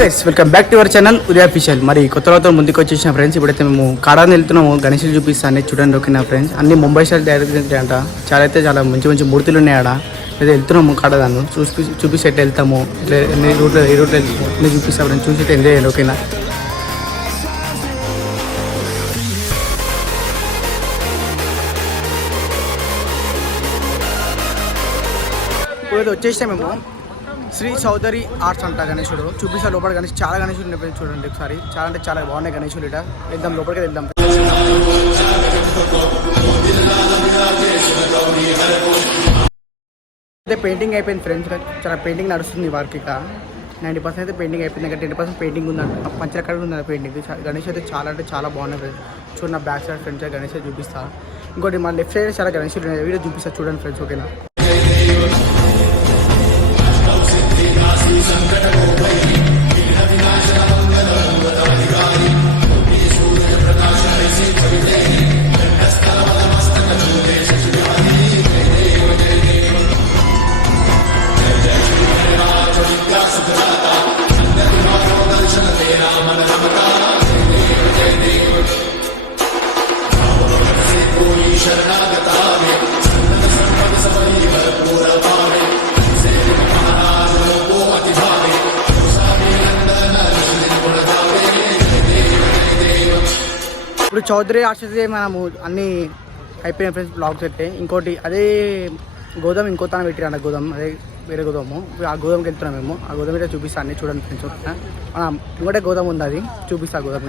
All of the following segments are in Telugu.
Guys welcome back to our channel Udaya official. మరి కొత్త రోజుతో ముందుకు వచ్చేసిన ఫ్రెండ్స్, ఇప్పుడైతే మేము కాడాన్ని వెళ్తున్నాము. గణేషులు చూపిస్తాను చూడండి. ఓకేనా ఫ్రెండ్స్, అన్ని ముంబై స్టైల్ తయారు అంట. చాలా మంచి మంచి మూర్తులు ఉన్నాయి ఆడ. అయితే వెళ్తున్నాము కాడదాన్ని చూపిస్తే ఎట్లా వెళ్తాము, ఏ రూట్లో వెళ్తాము చూపిస్తాం ఫ్రెండ్స్. చూసి ఎంజాయ్ చేయండి. ఓకేనా, ఇప్పుడు వచ్చేసాం మేము. శ్రీ చౌదరి ఆర్ట్స్ అంట గణేశుడు. చూపిస్తా లోపల గణేష్, చాలా గణేశుడు ఉన్నాయి చూడండి ఒకసారి. చాలా అంటే చాలా బాగున్నాయి గణేశుడు. ఇట వెళ్దాం, లోపలికి వెళ్దాం. అయితే పెయింటింగ్ అయిపోయింది ఫ్రెండ్స్. చాలా పెయింటింగ్ నడుస్తుంది వర్క్. ఇక 90% అయితే పెయింటింగ్ అయిపోయింది. ఇంకా 10% పెయింటింగ్ ఉందంట. పంచలక్కడ ఉంది పెయింటింగ్. గణేష్ అయితే చాలా అంటే చాలా బాగున్నాయి ఫ్రెండ్స్. చూడండి నా బ్యాక్ సైడ్ ఫ్రెండ్స్ గణేష్ చూపిస్తా. ఇంకోటి మన లెఫ్ట్ సైడ్ చాలా గణేషుడు ఉన్నాయి. వీడియో చూపిస్తా చూడండి ఫ్రెండ్స్. ఓకేనా, ఇప్పుడు చౌదరి ఆర్ట్స్ అయితే మనము అన్నీ అయిపోయిన ఫ్రెండ్స్. బ్లాగ్స్ అయితే ఇంకోటి అదే గోదాం ఇంకో తన పెట్టిరంట. గోదాం అదే వేరే గోదాము. ఆ గోదాంకి వెళ్తున్నాం మేము. ఆ గోదాం అయితే చూపిస్తాను అన్ని చూడండి ఫ్రెండ్స్. ఇంకోటే గోదాం ఉంది, అది చూపిస్తా గోదాం.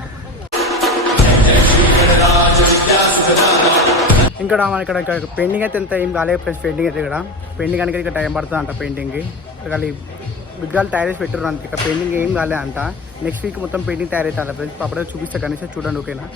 ఇంకా ఇక్కడ పెయింటింగ్ అయితే ఎంత ఏం కాలేదు ఫ్రెండ్స్. పెయింటింగ్ అయితే పెయింటింగ్ అనేది ఇక్కడ టైం పడుతుంది అంట. పెయింటింగ్కి కానీ విగ్రహాలు తయారు చేసి పెట్టారు అంత. ఇక్కడ పెయింటింగ్ ఏం కాలే అంట. నెక్స్ట్ వీక్ మొత్తం పెయింటింగ్ తయారైతే అంట ఫ్రెండ్స్. అప్పుడే చూపిస్తా గణేష్ చూడండి. ఓకేనా,